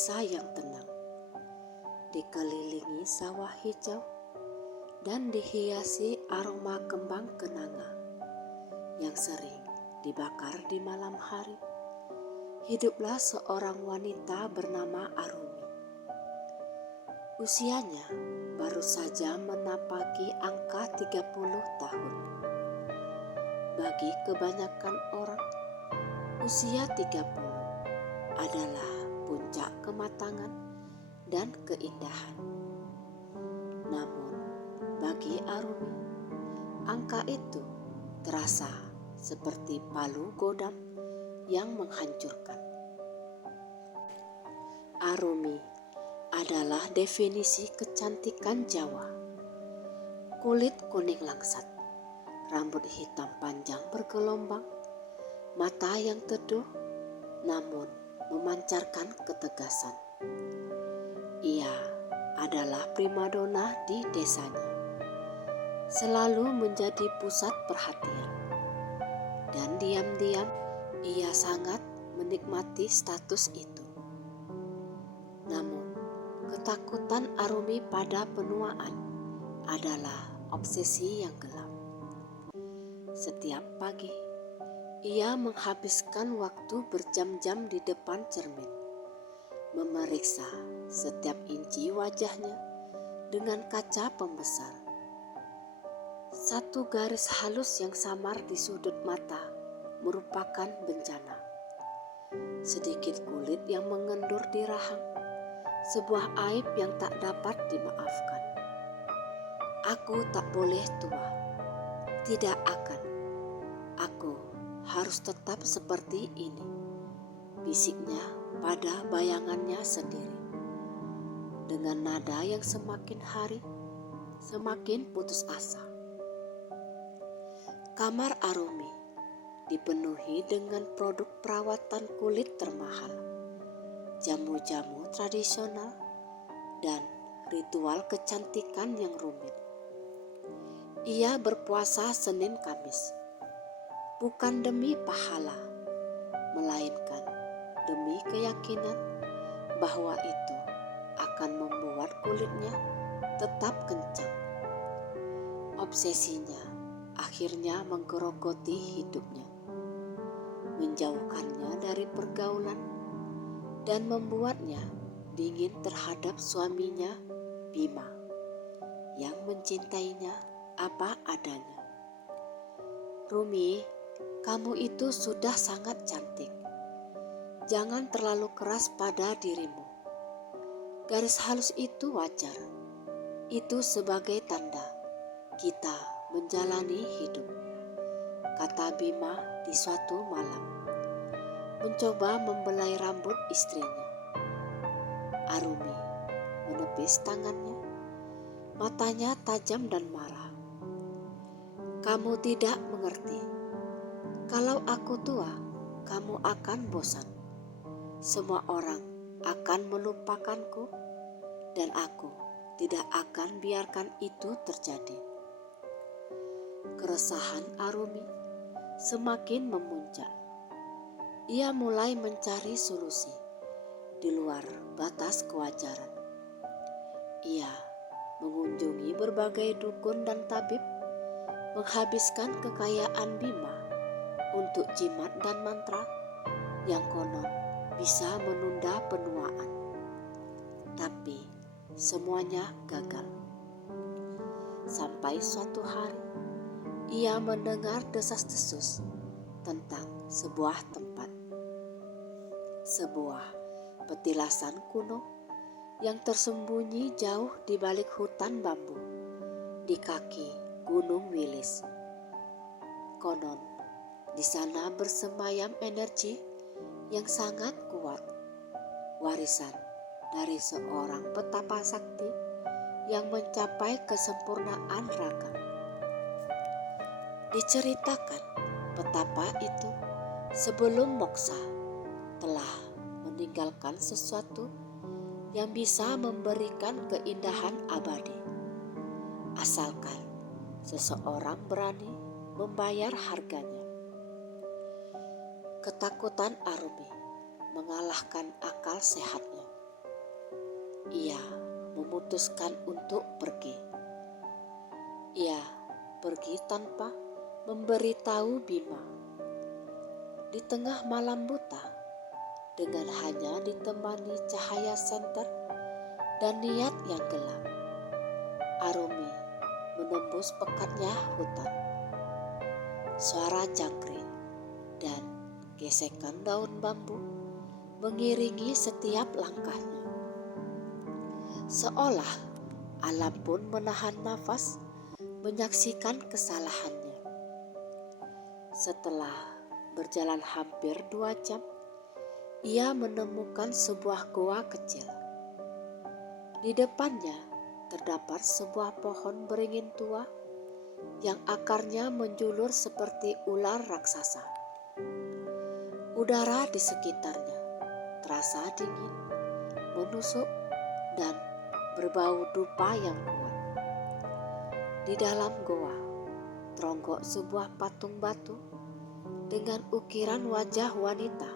desa yang tenang, dikelilingi sawah hijau dan dihiasi aroma kembang kenanga yang sering dibakar di malam hari, hiduplah seorang wanita bernama Arumi. Usianya baru saja menapaki angka 30 tahun. Bagi kebanyakan orang, usia 30 adalah puncak kematangan dan keindahan. Namun, bagi Arumi, angka itu terasa seperti palu godam yang menghancurkan. Arumi adalah definisi kecantikan Jawa. Kulit kuning langsat, rambut hitam panjang bergelombang, mata yang teduh namun memancarkan ketegasan. Ia adalah primadona di desanya, selalu menjadi pusat perhatian. Dan diam-diam ia sangat menikmati status itu. Namun, ketakutan Arumi pada penuaan adalah obsesi yang gelap. Setiap pagi, ia menghabiskan waktu berjam-jam di depan cermin, memeriksa setiap inci wajahnya dengan kaca pembesar. Satu garis halus yang samar di sudut mata merupakan bencana. Sedikit kulit yang mengendur di rahang, sebuah aib yang tak dapat dimaafkan. Aku tak boleh tua, tidak akan. Aku harus tetap seperti ini, bisiknya pada bayangannya sendiri. Dengan nada yang semakin hari, semakin putus asa. Kamar Arumi dipenuhi dengan produk perawatan kulit termahal, jamu-jamu tradisional, dan ritual kecantikan yang rumit. Ia berpuasa Senin Kamis, bukan demi pahala, melainkan demi keyakinan bahwa itu akan membuat kulitnya tetap kencang. Obsesinya akhirnya menggerogoti hidupnya, menjauhkannya dari pergaulan dan membuatnya dingin terhadap suaminya Bima yang mencintainya apa adanya. Rumi, kamu itu sudah sangat cantik. Jangan terlalu keras pada dirimu. Garis halus itu wajar. Itu sebagai tanda kita menjalani hidup, kata Bima di suatu malam, mencoba membelai rambut istrinya. Arumi menepis tangannya, matanya tajam dan marah. Kamu tidak mengerti. Kalau aku tua, kamu akan bosan. Semua orang akan melupakanku dan aku tidak akan biarkan itu terjadi. Keresahan Arumi semakin memuncak. Ia mulai mencari solusi di luar batas kewajaran. Ia mengunjungi berbagai dukun dan tabib, menghabiskan kekayaan Bima untuk jimat dan mantra yang konon bisa menunda penuaan. Tapi semuanya gagal. Sampai suatu hari, ia mendengar desas-desus tentang sebuah tempat. Sebuah petilasan kuno yang tersembunyi jauh di balik hutan bambu di kaki Gunung Wilis. Konon, di sana bersemayam energi yang sangat kuat, warisan dari seorang petapa sakti yang mencapai kesempurnaan raga. Diceritakan, petapa itu sebelum moksa telah meninggalkan sesuatu yang bisa memberikan keindahan abadi, asalkan seseorang berani membayar harganya. Ketakutan Arumi mengalahkan akal sehatnya. ia memutuskan untuk pergi. Ia pergi tanpa memberitahu Bima. Di tengah malam buta, dengan hanya ditemani cahaya senter dan niat yang gelap, Arumi menembus pekatnya hutan. Suara jangkrik dan gesekan daun bambu mengiringi setiap langkahnya. Seolah alam pun menahan nafas menyaksikan kesalahannya. Setelah berjalan hampir 2 jam, ia menemukan sebuah goa kecil. Di depannya terdapat sebuah pohon beringin tua yang akarnya menjulur seperti ular raksasa. Udara di sekitarnya terasa dingin, menusuk, dan berbau dupa yang kuat. Di dalam goa teronggok sebuah patung batu dengan ukiran wajah wanita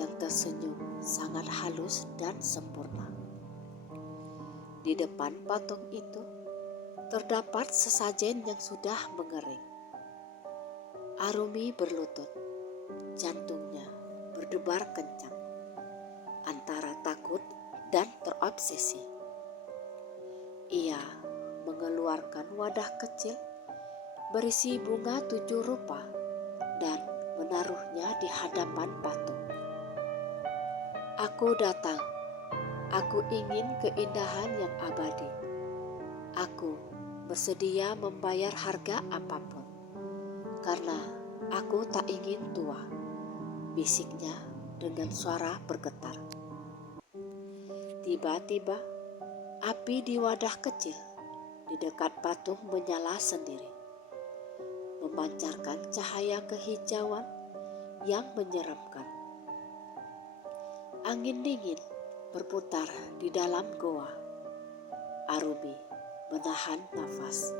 yang tersenyum sangat halus dan sempurna. Di depan patung itu terdapat sesajen yang sudah mengering. Arumi berlutut, jantungnya berdebar kencang antara takut dan terobsesi. Ia mengeluarkan wadah kecil berisi bunga 7 rupa dan menaruhnya di hadapan patung. Aku datang, aku ingin keindahan yang abadi. Aku bersedia membayar harga apapun, karena aku tak ingin tua, bisiknya dengan suara bergetar. Tiba-tiba, api di wadah kecil di dekat patung menyala sendiri, memancarkan cahaya kehijauan yang menyeramkan. Angin dingin berputar di dalam goa. Arumi menahan nafas.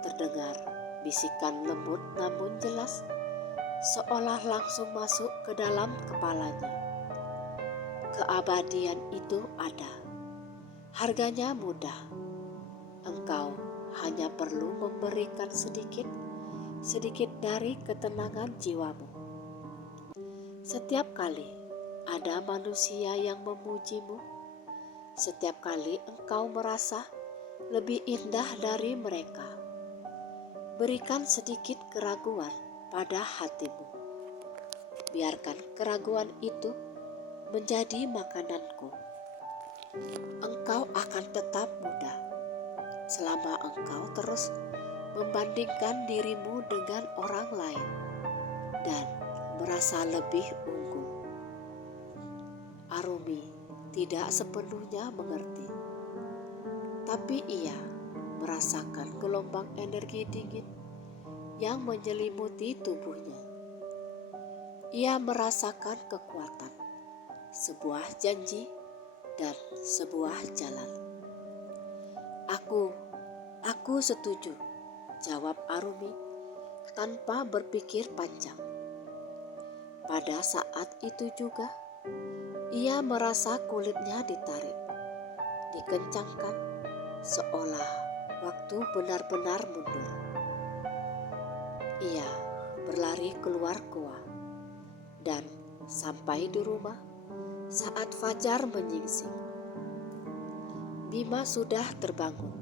Terdengar bisikan lembut namun jelas, seolah langsung masuk ke dalam kepalanya. Keabadian itu ada. Harganya mudah. Engkau hanya perlu memberikan sedikit dari ketenangan jiwamu. Setiap kali ada manusia yang memujimu, setiap kali engkau merasa lebih indah dari mereka, berikan sedikit keraguan pada hatimu. Biarkan keraguan itu menjadi makananku. Engkau akan tetap muda selama engkau terus membandingkan dirimu dengan orang lain dan merasa lebih unggul. Arumi tidak sepenuhnya mengerti, tapi ia merasakan gelombang energi dingin yang menyelimuti tubuhnya. Ia merasakan kekuatan, sebuah janji, dan sebuah jalan. Aku setuju, jawab Arumi tanpa berpikir panjang. Pada saat itu juga, ia merasa kulitnya ditarik, dikencangkan, seolah waktu benar-benar mundur. Ia berlari keluar goa dan sampai di rumah saat fajar menyingsing. Bima sudah terbangun,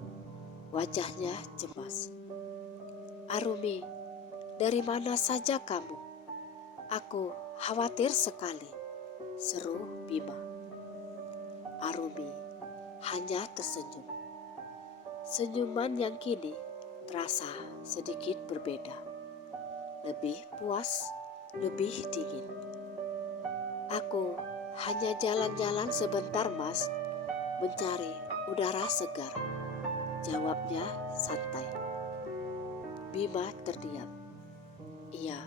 wajahnya cemas. Arumi, dari mana saja kamu? Aku khawatir sekali, seru Bima. Arumi hanya tersenyum. Senyuman yang kini terasa sedikit berbeda. Lebih puas, lebih dingin. Aku hanya jalan-jalan sebentar, Mas, mencari udara segar, jawabnya santai. Bima terdiam. Ia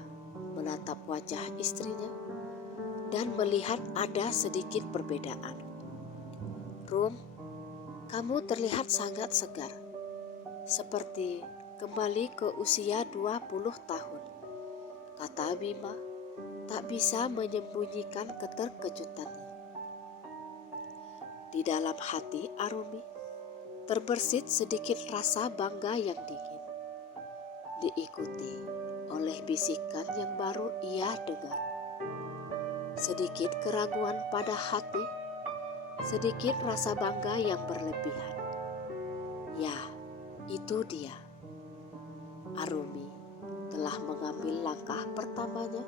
menatap wajah istrinya dan melihat ada sedikit perbedaan. Rum, kamu terlihat sangat segar, seperti kembali ke usia 20 tahun, kata Bima, tak bisa menyembunyikan keterkejutannya. Di dalam hati Arumi terbersit sedikit rasa bangga yang dingin, diikuti oleh bisikan yang baru ia dengar. Sedikit keraguan pada hati, sedikit rasa bangga yang berlebihan. Ya, itu dia. Arumi telah mengambil langkah pertamanya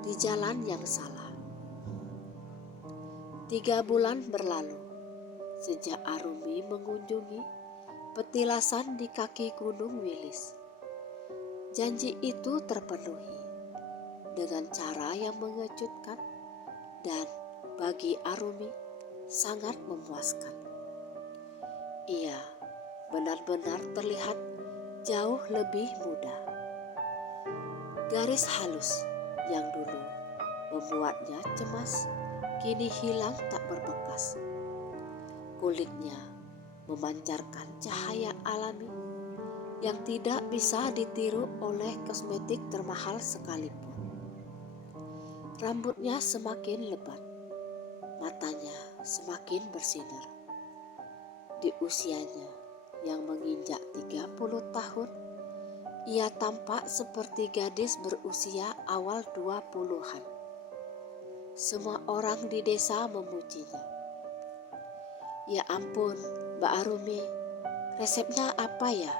di jalan yang salah. 3 bulan berlalu sejak Arumi mengunjungi petilasan di kaki Gunung Wilis. Janji itu terpenuhi dengan cara yang mengejutkan dan bagi Arumi sangat memuaskan. Ia benar-benar terlihat jauh lebih muda. Garis halus yang dulu membuatnya cemas kini hilang tak berbekas. Kulitnya memancarkan cahaya alami yang tidak bisa ditiru oleh kosmetik termahal sekalipun. Rambutnya semakin lebat, matanya semakin bersinar. Di usianya yang menginjak 30 tahun, ia tampak seperti gadis berusia awal 20-an. Semua orang di desa memujinya. Ya ampun, Mbak Arumi, resepnya apa ya?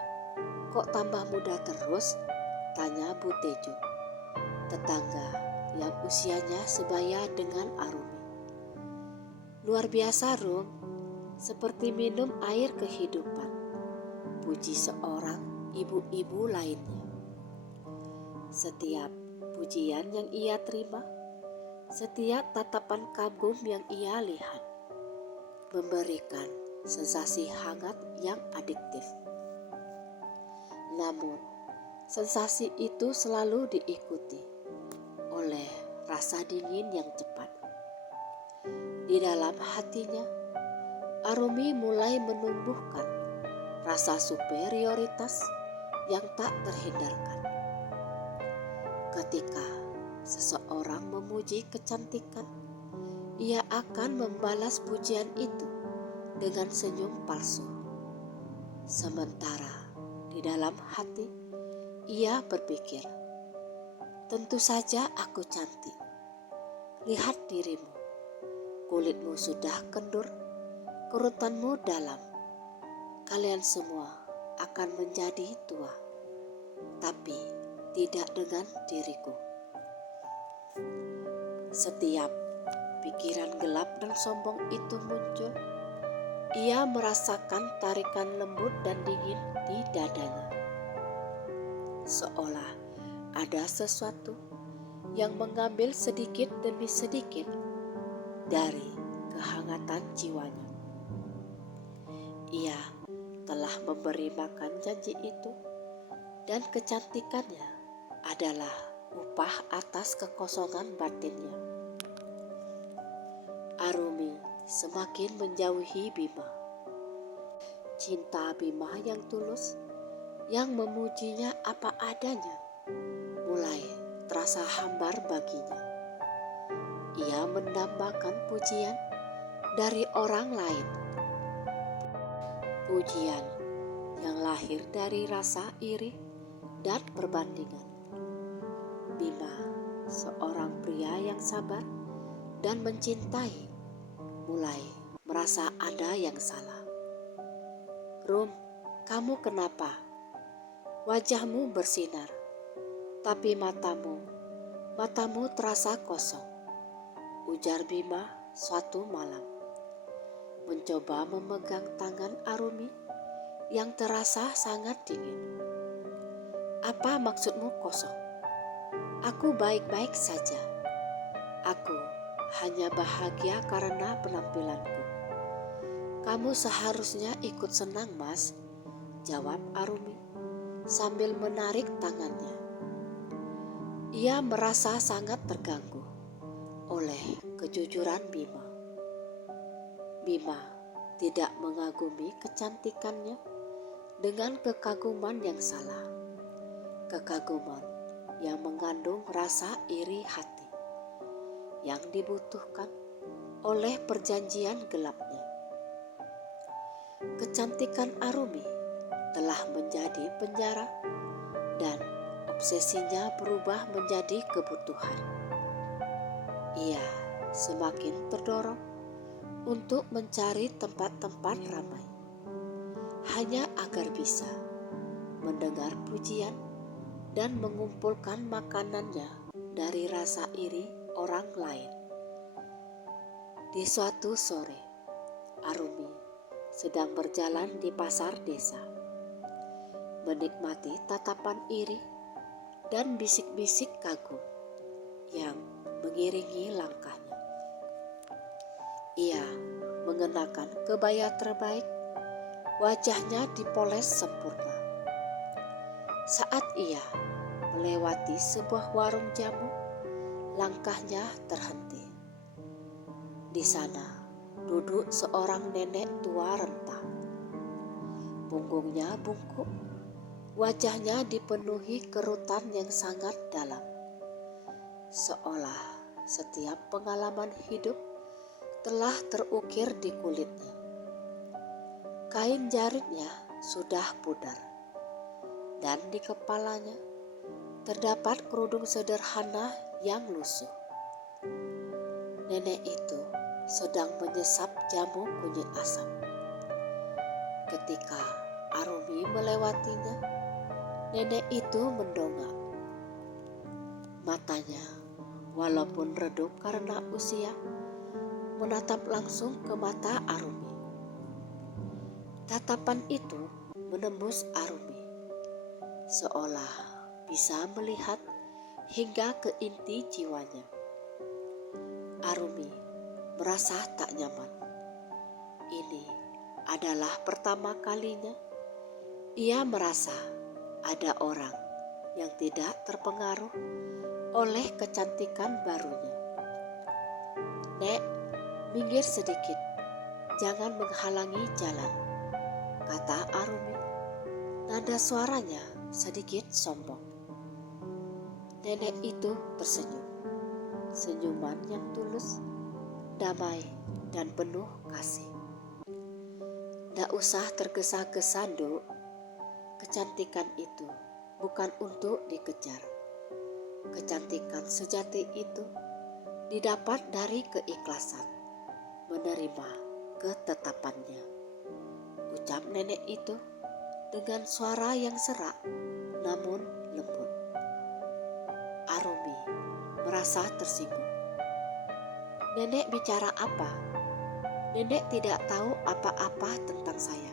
Kok tambah muda terus? Tanya Bu Tejo, tetangga yang usianya sebaya dengan Arumi. Luar biasa, Rum, seperti minum air kehidupan, puji seorang ibu-ibu lainnya. Setiap pujian yang ia terima, setiap tatapan kagum yang ia lihat, memberikan sensasi hangat yang adiktif. Namun, sensasi itu selalu diikuti oleh rasa dingin yang cepat. Di dalam hatinya, Arumi mulai menumbuhkan rasa superioritas yang tak terhindarkan. Ketika seseorang memuji kecantikan, ia akan membalas pujian itu dengan senyum palsu. Sementara di dalam hati, ia berpikir, tentu saja aku cantik. Lihat dirimu, kulitmu sudah kendur, kerutanmu dalam. Kalian semua akan menjadi tua, tapi tidak dengan diriku. Setiap pikiran gelap dan sombong itu muncul, ia merasakan tarikan lembut dan dingin di dadanya. Seolah ada sesuatu yang mengambil sedikit demi sedikit dari kehangatan jiwanya. Ia telah memberi makan janji itu, dan kecantikannya adalah upah atas kekosongan batinnya. Arumi semakin menjauhi Bima. Cinta Bima yang tulus, yang memujinya apa adanya, mulai terasa hambar baginya. Ia mendambakan pujian dari orang lain. Pujian yang lahir dari rasa iri dan perbandingan. Bima, seorang pria yang sabar dan mencintai, mulai merasa ada yang salah. Rum, kamu kenapa? Wajahmu bersinar, tapi matamu terasa kosong, ujar Bima suatu malam, mencoba memegang tangan Arumi yang terasa sangat dingin. Apa maksudmu kosong? Aku baik-baik saja. Aku hanya bahagia karena penampilanku. Kamu seharusnya ikut senang, Mas, jawab Arumi sambil menarik tangannya. Ia merasa sangat terganggu oleh kejujuran Bima. Bima tidak mengagumi kecantikannya dengan kekaguman yang salah. Kekaguman yang mengandung rasa iri hati yang dibutuhkan oleh perjanjian gelapnya. kecantikan Arumi telah menjadi penjara dan obsesinya berubah menjadi kebutuhan. Ia semakin terdorong untuk mencari tempat-tempat ramai, hanya agar bisa mendengar pujian dan mengumpulkan makanannya dari rasa iri orang lain. Di suatu sore, Arumi sedang berjalan di pasar desa, menikmati tatapan iri dan bisik-bisik kagum yang mengiringi langkahnya. Ia mengenakan kebaya terbaik, wajahnya dipoles sempurna. Saat ia melewati sebuah warung jamu, langkahnya terhenti. Di sana duduk seorang nenek tua renta. Punggungnya bungkuk, wajahnya dipenuhi kerutan yang sangat dalam. Seolah setiap pengalaman hidup telah terukir di kulitnya. Kain jaritnya sudah pudar, dan di kepalanya terdapat kerudung sederhana yang lusuh. Nenek itu sedang menyesap jamu kunyit asam. Ketika Arumi melewatinya, nenek itu mendongak. Matanya, walaupun redup karena usia, menatap langsung ke mata Arumi. Tatapan itu menembus Arumi, seolah bisa melihat hingga ke inti jiwanya. Arumi merasa tak nyaman. Ini adalah pertama kalinya ia merasa ada orang yang tidak terpengaruh oleh kecantikan barunya. "Nek, minggir sedikit, jangan menghalangi jalan," kata Arumi. Nada suaranya sedikit sombong. Nenek itu tersenyum, senyuman yang tulus, damai, dan penuh kasih. "Ndak usah tergesa-gesa, Nduk. Kecantikan itu bukan untuk dikejar. Kecantikan sejati itu didapat dari keikhlasan menerima ketetapannya," ucap nenek itu dengan suara yang serak namun lembut. Arumi merasa tersinggung. "Nenek bicara apa? Nenek tidak tahu apa-apa tentang saya."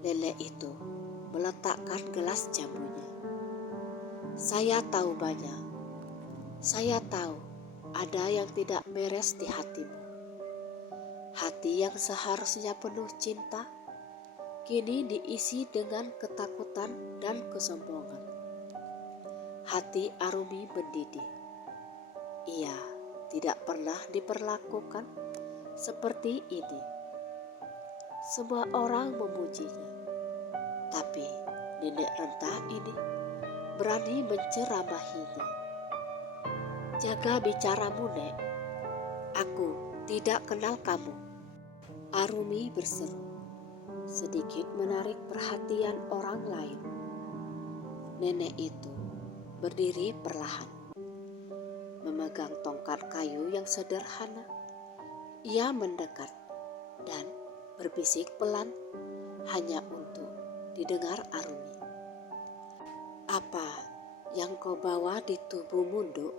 Nenek itu meletakkan gelas jamunya. "Saya tahu banyak. Saya tahu ada yang tidak beres di hatimu. Hati yang seharusnya penuh cinta, kini diisi dengan ketakutan dan kesombongan." Hati Arumi mendidih. Ia tidak pernah diperlakukan seperti ini. Semua orang memujinya, tapi nenek renta ini berani menceramahinya. "Jaga bicaramu, Nek. Aku tidak kenal kamu," Arumi berseru, sedikit menarik perhatian orang lain. Nenek itu berdiri perlahan, memegang tongkat kayu yang sederhana. Ia mendekat dan berbisik pelan hanya untuk didengar Arumi. "Apa yang kau bawa di tubuhmu, Nduk,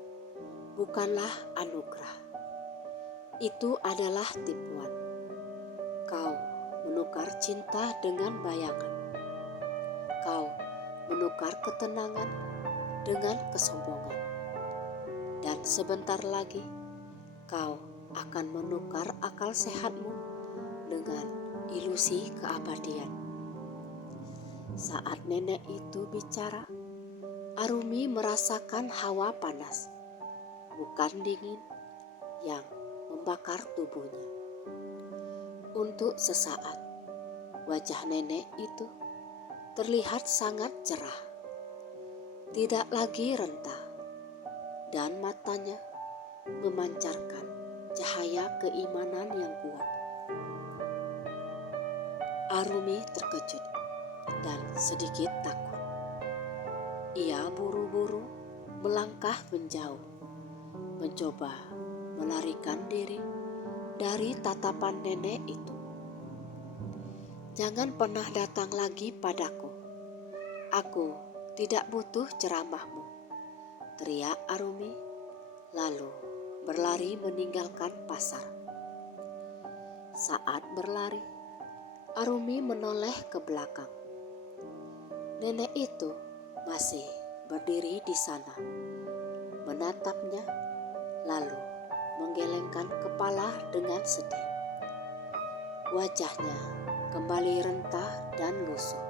bukanlah anugerah. Itu adalah tipuan. Kau menukar cinta dengan bayangan. Kau menukar ketenangan dengan kesombongan. Dan sebentar lagi kau akan menukar akal sehatmu dengan ilusi keabadian." Saat nenek itu bicara, Arumi merasakan hawa panas, bukan dingin, yang membakar tubuhnya. Untuk sesaat, wajah nenek itu terlihat sangat cerah, tidak lagi renta, dan matanya memancarkan cahaya keimanan yang kuat. Arumi terkejut dan sedikit takut. Ia buru-buru melangkah menjauh, mencoba melarikan diri dari tatapan nenek itu. "Jangan pernah datang lagi padaku. Aku tidak butuh ceramahmu," teriak Arumi, lalu berlari meninggalkan pasar. Saat berlari, Arumi menoleh ke belakang. Nenek itu masih berdiri di sana, menatapnya, lalu menggelengkan kepala dengan sedih. Wajahnya kembali rentah dan lusuh,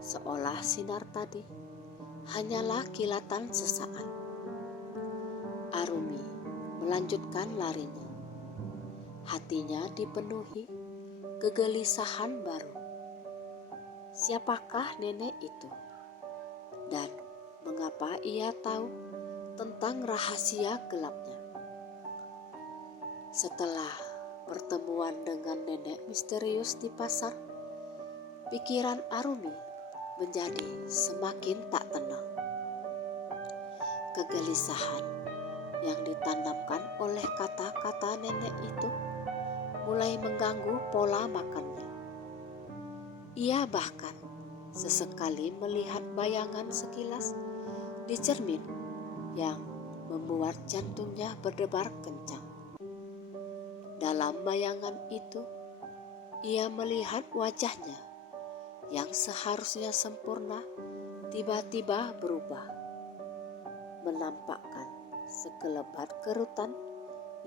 seolah sinar tadi hanyalah kilatan sesaat. Arumi melanjutkan larinya. Hatinya dipenuhi kegelisahan baru. Siapakah nenek itu? Dan mengapa ia tahu tentang rahasia gelapnya? Setelah pertemuan dengan nenek misterius di pasar, pikiran Arumi menjadi semakin tak tenang. Kegelisahan yang ditanamkan oleh kata-kata nenek itu mulai mengganggu pola makannya. Ia bahkan sesekali melihat bayangan sekilas di cermin yang membuat jantungnya berdebar kencang. Dalam bayangan itu, ia melihat wajahnya yang seharusnya sempurna tiba-tiba berubah, menampakkan sekelebat kerutan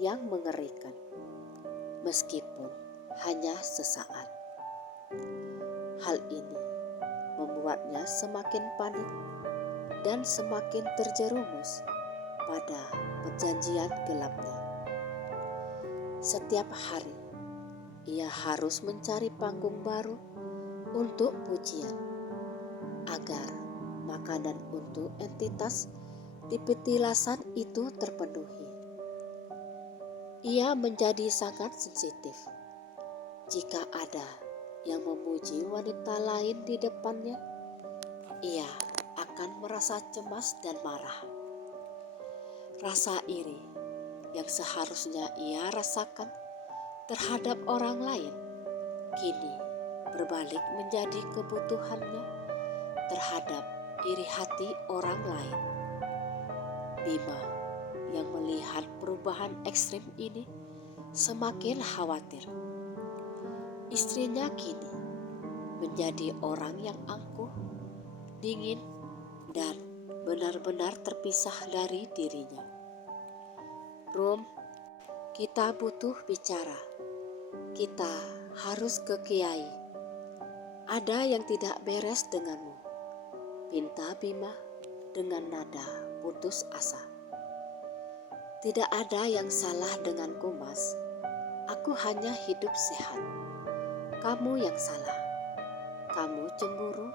yang mengerikan, meskipun hanya sesaat. Hal ini membuatnya semakin panik dan semakin terjerumus pada perjanjian gelapnya. Setiap hari, ia harus mencari panggung baru untuk pujian, agar makanan untuk entitas di petilasan itu terpenuhi. Ia menjadi sangat sensitif jika ada yang memuji wanita lain di depannya. Ia akan merasa cemas dan marah. Rasa iri yang seharusnya ia rasakan terhadap orang lain kini berbalik menjadi kebutuhannya terhadap iri hati orang lain. Bima yang melihat perubahan ekstrim ini semakin khawatir. Istrinya kini menjadi orang yang angkuh, dingin, dan benar-benar terpisah dari dirinya. "Rum, kita butuh bicara. Kita harus ke Kiai. Ada yang tidak beres denganmu," pinta Bima dengan nada putus asa. "Tidak ada yang salah denganku, Mas. Aku hanya hidup sehat. Kamu yang salah. Kamu cemburu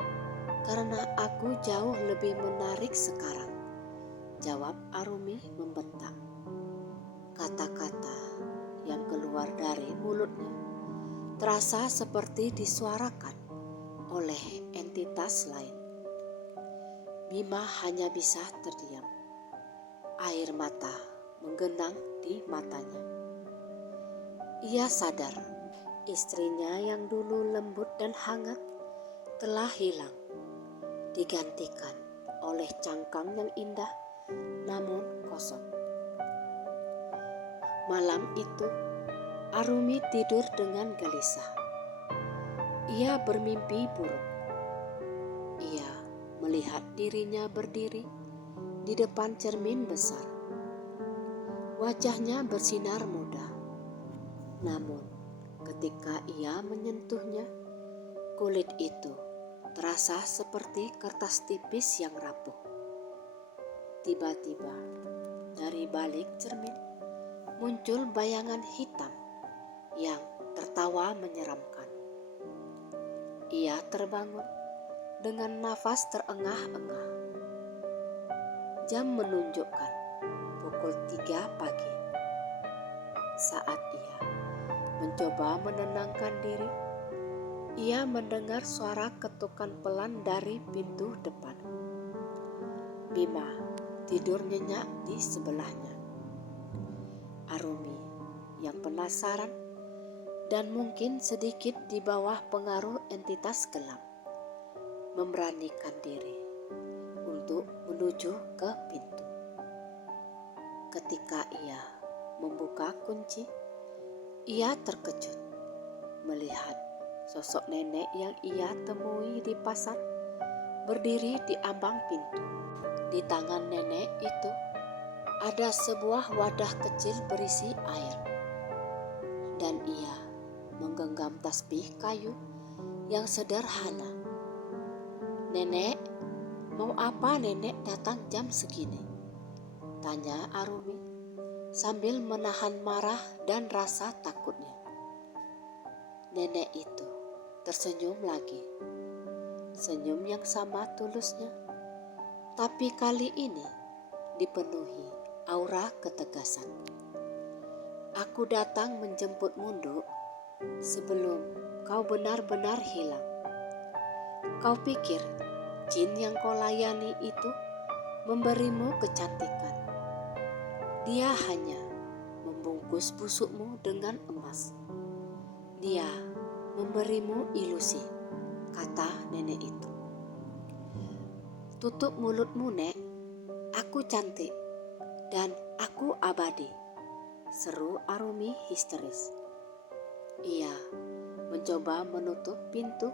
karena aku jauh lebih menarik sekarang," jawab Arumi membentak. Kata-kata yang keluar dari mulutnya terasa seperti disuarakan oleh entitas lain. Bima hanya bisa terdiam. Air mata menggenang di matanya. Ia sadar istrinya yang dulu lembut dan hangat telah hilang, digantikan oleh cangkang yang indah namun kosong. Malam itu, Arumi tidur dengan gelisah. Ia bermimpi buruk. Ia melihat dirinya berdiri di depan cermin besar. Wajahnya bersinar muda. Namun, ketika ia menyentuhnya, kulit itu terasa seperti kertas tipis yang rapuh. Tiba-tiba, dari balik cermin muncul bayangan hitam yang tertawa menyeramkan. Ia terbangun dengan nafas terengah-engah. Jam menunjukkan pukul 3 pagi. Saat ia mencoba menenangkan diri, ia mendengar suara ketukan pelan dari pintu depan. Bima tidur nyenyak di sebelahnya. Arumi yang penasaran dan mungkin sedikit di bawah pengaruh entitas gelap memberanikan diri untuk menuju ke pintu. Ketika ia membuka kunci, ia terkejut melihat sosok nenek yang ia temui di pasar berdiri di ambang pintu. Di tangan nenek itu ada sebuah wadah kecil berisi air, dan ia menggenggam tasbih kayu yang sederhana. "Nenek, mau apa nenek datang jam segini?" tanya Arumi sambil menahan marah dan rasa takutnya. Nenek itu tersenyum lagi, senyum yang sama tulusnya, tapi kali ini dipenuhi aura ketegasan. "Aku datang menjemputmu, Nduk, sebelum kau benar-benar hilang. Kau pikir jin yang kau layani itu memberimu kecantikan? Dia hanya membungkus busukmu dengan emas. Dia memberimu ilusi," kata nenek itu. "Tutup mulutmu, Nek. Aku cantik dan aku abadi," seru Arumi histeris. Ia mencoba menutup pintu,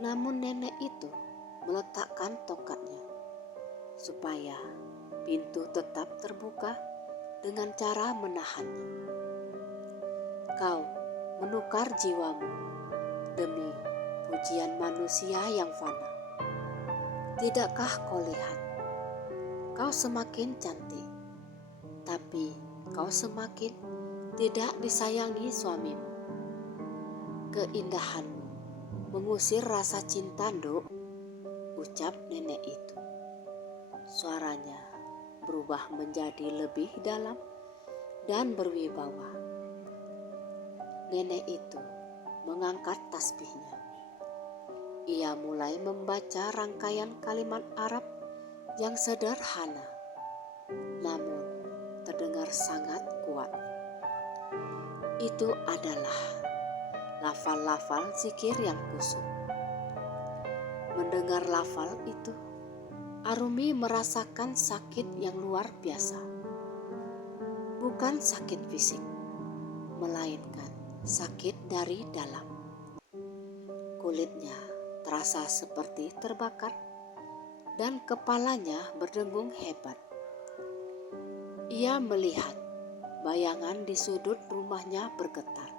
namun nenek itu meletakkan tongkatnya supaya pintu tetap terbuka dengan cara menahannya. "Kau menukar jiwamu demi pujian manusia yang fana. Tidakkah kau lihat? Kau semakin cantik, tapi kau semakin tidak disayangi suamimu. Keindahanmu mengusir rasa cinta, Nduk," ucap nenek itu. Suaranya berubah menjadi lebih dalam dan berwibawa. Nenek itu mengangkat tasbihnya. Ia mulai membaca rangkaian kalimat Arab yang sederhana, namun terdengar sangat kuat. Itu adalah lafal-lafal zikir yang kusuk. Mendengar lafal itu, Arumi merasakan sakit yang luar biasa. Bukan sakit fisik, melainkan sakit dari dalam. Kulitnya terasa seperti terbakar dan kepalanya berdengung hebat. Ia melihat bayangan di sudut rumahnya bergetar.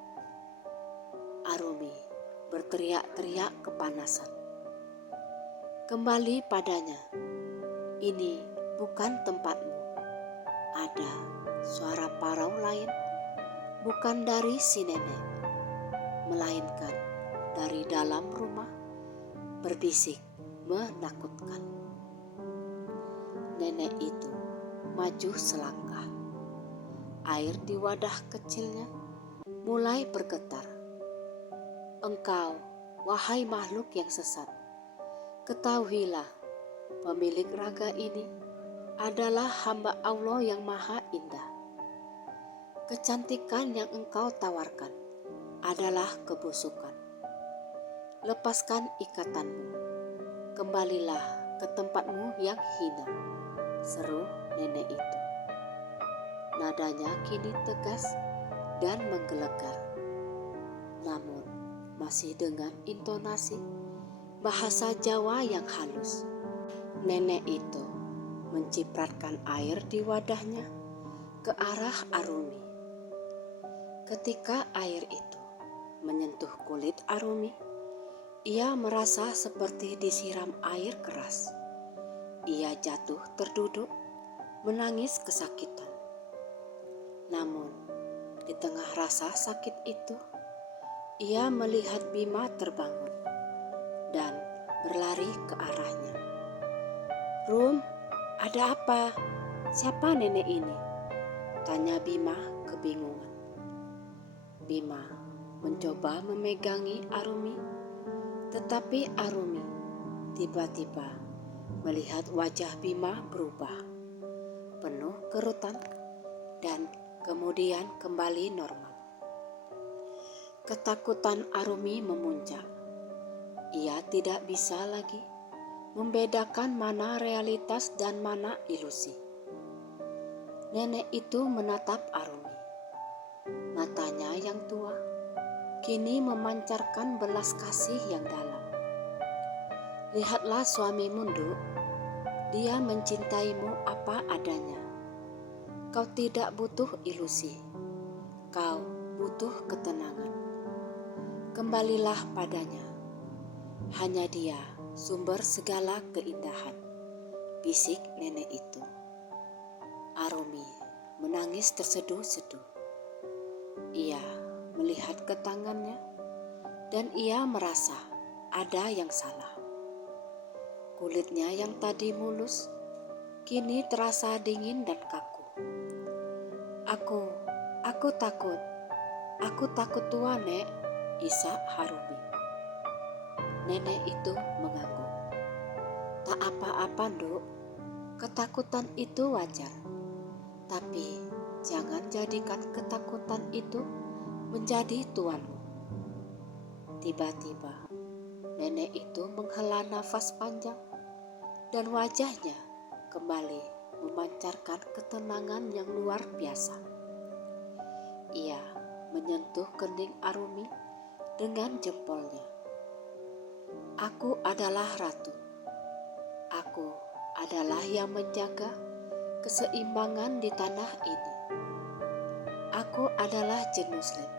Arumi berteriak-teriak kepanasan. Kembali padanya, "Ini bukan tempatmu." Ada suara parau lain, bukan dari si nenek, melainkan dari dalam rumah, berbisik menakutkan. Nenek itu maju selangkah. Air di wadah kecilnya mulai bergetar. "Engkau, wahai makhluk yang sesat, ketahuilah, pemilik raga ini adalah hamba Allah yang maha indah. Kecantikan yang engkau tawarkan adalah kebusukan. Lepaskan ikatanmu, kembalilah ke tempatmu yang hina," seru nenek itu. Nadanya kini tegas dan menggelegar, namun masih dengan intonasi bahasa Jawa yang halus. Nenek itu mencipratkan air di wadahnya ke arah Arumi. Ketika air itu menyentuh kulit Arumi, ia merasa seperti disiram air keras. Ia jatuh terduduk, menangis kesakitan. Namun, di tengah rasa sakit itu, ia melihat Bima terbangun dan berlari ke arahnya. "Rum, ada apa? Siapa nenek ini?" tanya Bima kebingungan. Bima mencoba memegangi Arumi, tetapi Arumi tiba-tiba melihat wajah Bima berubah, penuh kerutan, dan kemudian kembali normal. Ketakutan Arumi memuncak. Ia tidak bisa lagi membedakan mana realitas dan mana ilusi. Nenek itu menatap Arumi. Matanya yang tua kini memancarkan belas kasih yang dalam. Lihatlah suamimu, Nduk. Dia mencintaimu apa adanya. Kau tidak butuh ilusi. Kau butuh ketenangan. Kembalilah padanya. Hanya dia sumber segala keindahan, bisik nenek itu. Arumi menangis terseduh-seduh. Ia melihat ke tangannya dan ia merasa ada yang salah. Kulitnya yang tadi mulus kini terasa dingin dan kaku. Aku takut. Aku takut tua, Nek, isak Arumi. Nenek itu mengangguk. Tak apa-apa, Nduk. Ketakutan itu wajar. Tapi jangan jadikan ketakutan itu menjadi tuanmu. Tiba-tiba nenek itu menghela nafas panjang dan wajahnya kembali memancarkan ketenangan yang luar biasa. Ia menyentuh kening Arumi dengan jempolnya. Aku adalah ratu. Aku adalah yang menjaga keseimbangan di tanah ini. Aku adalah jin muslim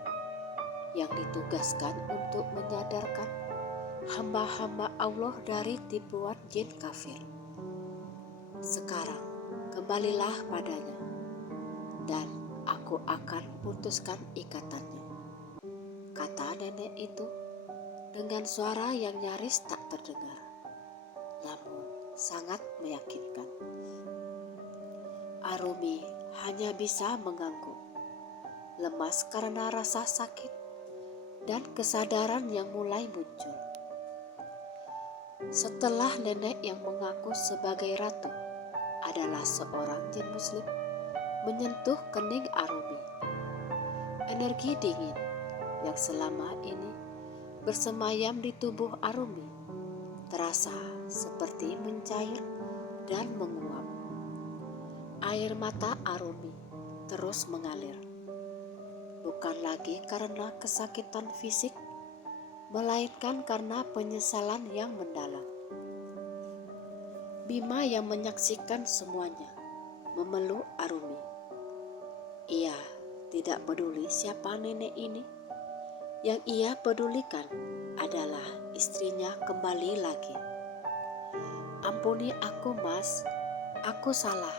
yang ditugaskan untuk menyadarkan hamba-hamba Allah dari tipuan jin kafir. Sekarang kembalilah padanya dan aku akan putuskan ikatannya, kata nenek itu dengan suara yang nyaris tak terdengar, namun sangat meyakinkan. Arumi hanya bisa mengangguk, lemas karena rasa sakit dan kesadaran yang mulai muncul. Setelah nenek yang mengaku sebagai ratu adalah seorang jin muslim menyentuh kening Arumi, energi dingin yang selama ini bersemayam di tubuh Arumi terasa seperti mencair dan menguap. Air mata Arumi terus mengalir, bukan lagi karena kesakitan fisik, melainkan karena penyesalan yang mendalam. Bima yang menyaksikan semuanya memeluk Arumi. Ia tidak peduli siapa nenek ini. Yang ia pedulikan adalah istrinya kembali lagi. Ampuni aku, Mas. Aku salah,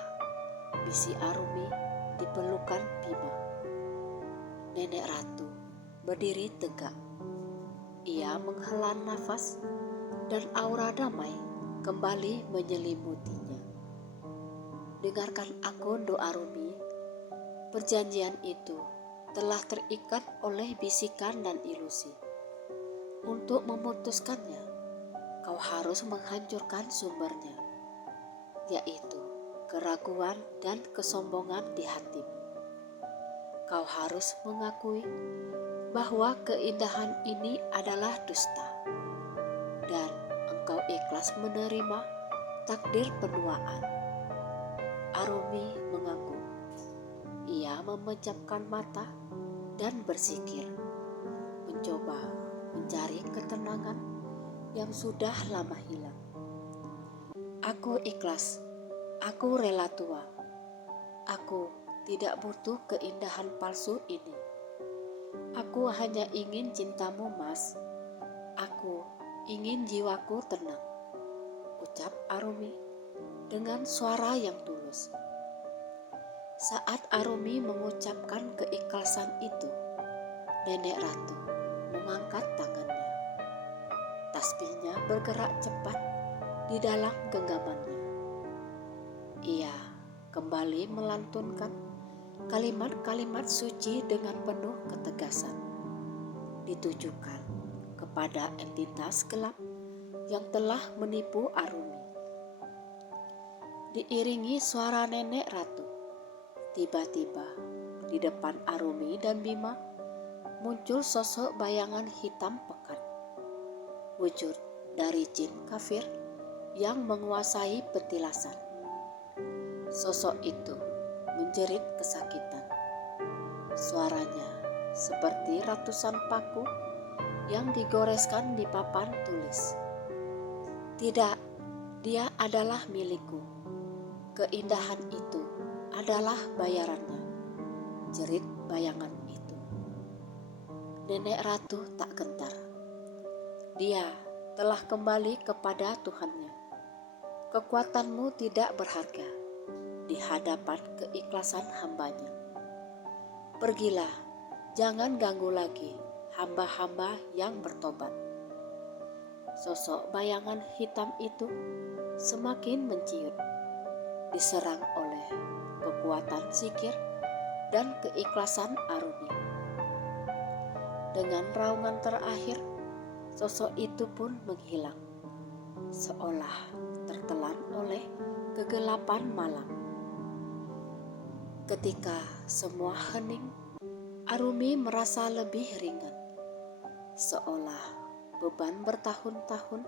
bisi Arumi di pelukan Bima. Nenek ratu berdiri tegak. Ia menghela nafas dan aura damai kembali menyelimutinya. Dengarkan aku, Nduk Arumi. Perjanjian itu telah terikat oleh bisikan dan ilusi. Untuk memutuskannya, kau harus menghancurkan sumbernya, yaitu keraguan dan kesombongan di hatimu. Kau harus mengakui bahwa keindahan ini adalah dusta, dan engkau ikhlas menerima takdir penuaan. Arumi mengangguk. Ia memejamkan mata dan bersikir, mencoba mencari ketenangan yang sudah lama hilang. Aku ikhlas, aku rela tua. Aku tidak butuh keindahan palsu ini. Aku hanya ingin cintamu, Mas. Aku ingin jiwaku tenang, ucap Arumi dengan suara yang tulus. Saat Arumi mengucapkan keikhlasan itu, nenek ratu mengangkat tangannya. Tasbihnya bergerak cepat di dalam genggamannya. Ia kembali melantunkan kalimat-kalimat suci dengan penuh ketegasan. ditujukan kepada entitas gelap yang telah menipu Arumi. Diiringi suara nenek ratu, tiba-tiba di depan Arumi dan Bima muncul sosok bayangan hitam pekat, wujud dari jin kafir yang menguasai petilasan. Sosok itu menjerit kesakitan. Suaranya seperti ratusan paku yang digoreskan di papan tulis. Tidak, dia adalah milikku. Keindahan itu adalah bayarannya, jerit bayangan itu. Nenek ratu tak gentar. Dia telah kembali kepada Tuhannya. Kekuatanmu tidak berharga di hadapan keikhlasan hambanya. Pergilah, jangan ganggu lagi hamba-hamba yang bertobat. Sosok bayangan hitam itu semakin menciut, diserang oleh kekuatan zikir dan keikhlasan Arumi. Dengan raungan terakhir, sosok itu pun menghilang, seolah tertelan oleh kegelapan malam. Ketika semua hening, Arumi merasa lebih ringan, seolah beban bertahun-tahun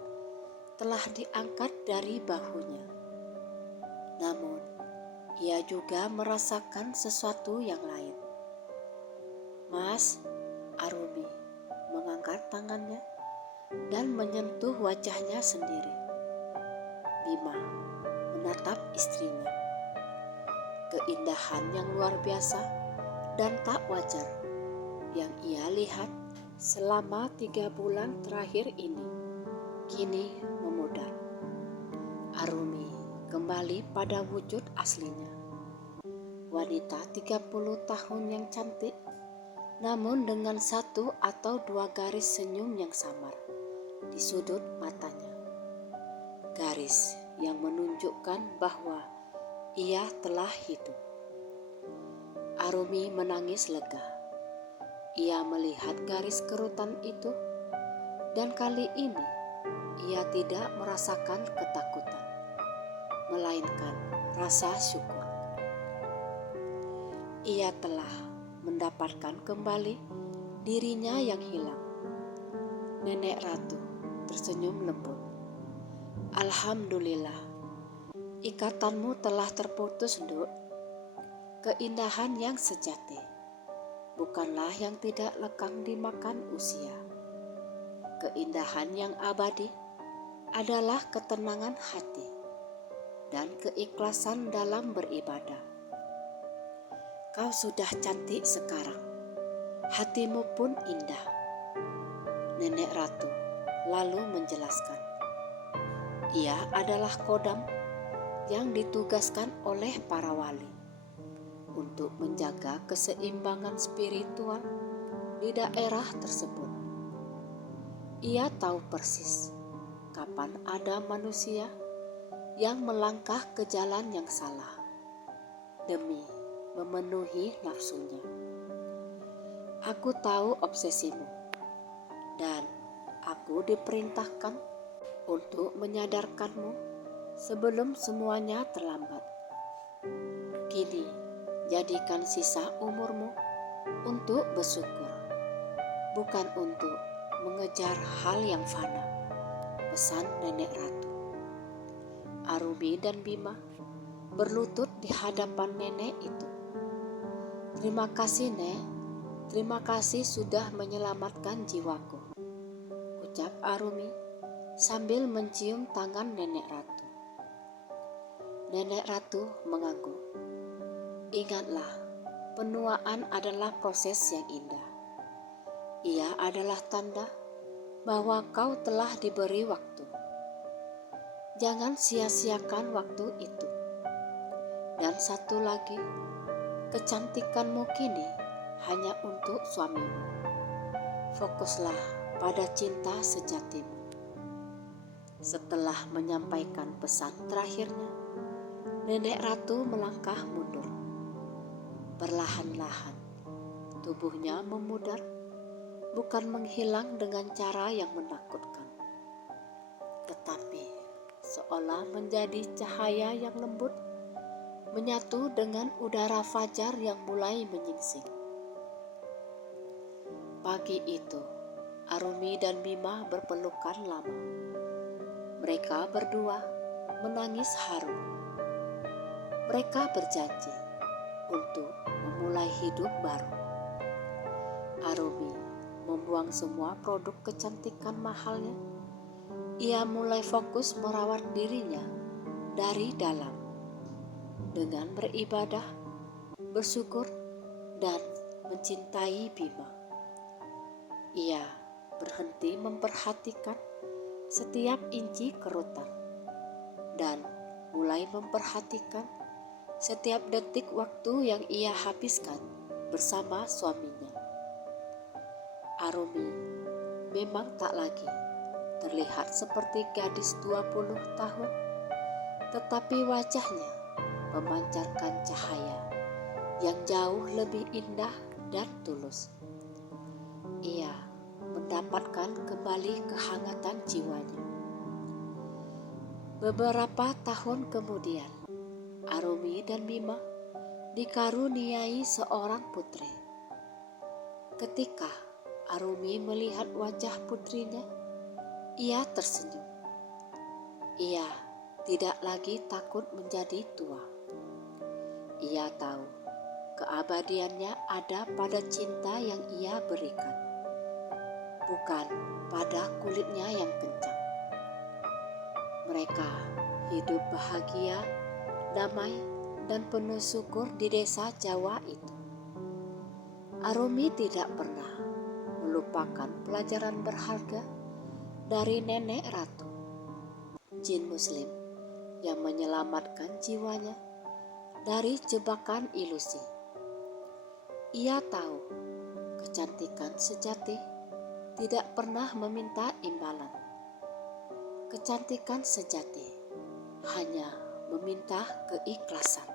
telah diangkat dari bahunya. Namun, ia juga merasakan sesuatu yang lain. Mas, Arumi mengangkat tangannya dan menyentuh wajahnya sendiri. Bima menatap istrinya. Keindahan yang luar biasa dan tak wajar yang ia lihat selama 3 bulan terakhir ini kini memudar. Arumi kembali pada wujud aslinya. Wanita 30 tahun yang cantik, namun dengan 1 atau 2 garis senyum yang samar di sudut matanya. Garis yang menunjukkan bahwa ia telah hidup. Arumi menangis lega. Ia melihat garis kerutan itu, dan kali ini ia tidak merasakan ketakutan, melainkan rasa syukur. Ia telah mendapatkan kembali dirinya yang hilang. Nenek ratu tersenyum lembut. Alhamdulillah, ikatanmu telah terputus, Nduk. Keindahan yang sejati bukanlah yang tidak lekang dimakan usia. Keindahan yang abadi adalah ketenangan hati dan keikhlasan dalam beribadah. Kau sudah cantik sekarang, hatimu pun indah. Nenek ratu lalu menjelaskan. Ia adalah kodam yang ditugaskan oleh para wali untuk menjaga keseimbangan spiritual di daerah tersebut. Ia tahu persis kapan ada manusia yang melangkah ke jalan yang salah demi memenuhi nafsunya. Aku tahu obsesimu, dan aku diperintahkan untuk menyadarkanmu sebelum semuanya terlambat. Kini, jadikan sisa umurmu untuk bersyukur, bukan untuk mengejar hal yang fana, pesan nenek ratu. Arumi dan Bima berlutut di hadapan nenek itu. Terima kasih, Nek. Terima kasih sudah menyelamatkan jiwaku, ucap Arumi sambil mencium tangan nenek ratu. Nenek ratu mengangguk. Ingatlah, penuaan adalah proses yang indah. Ia adalah tanda bahwa kau telah diberi waktu. Jangan sia-siakan waktu itu. Dan satu lagi, kecantikanmu kini hanya untuk suamimu. Fokuslah pada cinta sejatimu. Setelah menyampaikan pesan terakhirnya, nenek ratu melangkah mundur. Perlahan-lahan tubuhnya memudar bukan menghilang dengan cara yang menakutkan, tetapi seolah menjadi cahaya yang lembut, menyatu dengan udara fajar yang mulai menyingsing. Pagi itu, Arumi dan Bima berpelukan lama. Mereka berdua menangis haru. Mereka berjanji untuk memulai hidup baru. Arumi membuang semua produk kecantikan mahalnya. Ia mulai fokus merawat dirinya dari dalam dengan beribadah, bersyukur, dan mencintai Bima. Ia berhenti memperhatikan setiap inci kerutan dan mulai memperhatikan setiap detik waktu yang ia habiskan bersama suaminya. Arumi memang tak lagi terlihat seperti gadis 20 tahun, tetapi wajahnya memancarkan cahaya yang jauh lebih indah dan tulus. Ia mendapatkan kembali kehangatan jiwanya. Beberapa tahun kemudian, Arumi dan Bima dikaruniai seorang putri. Ketika Arumi melihat wajah putrinya, ia tersenyum. Ia tidak lagi takut menjadi tua. Ia tahu keabadiannya ada pada cinta yang ia berikan, bukan pada kulitnya yang kencang. Mereka hidup bahagia, damai, dan penuh syukur di desa Jawa itu. Arumi tidak pernah melupakan pelajaran berharga dari nenek ratu, jin muslim yang menyelamatkan jiwanya dari jebakan ilusi. Ia tahu kecantikan sejati tidak pernah meminta imbalan. Kecantikan sejati hanya meminta keikhlasan.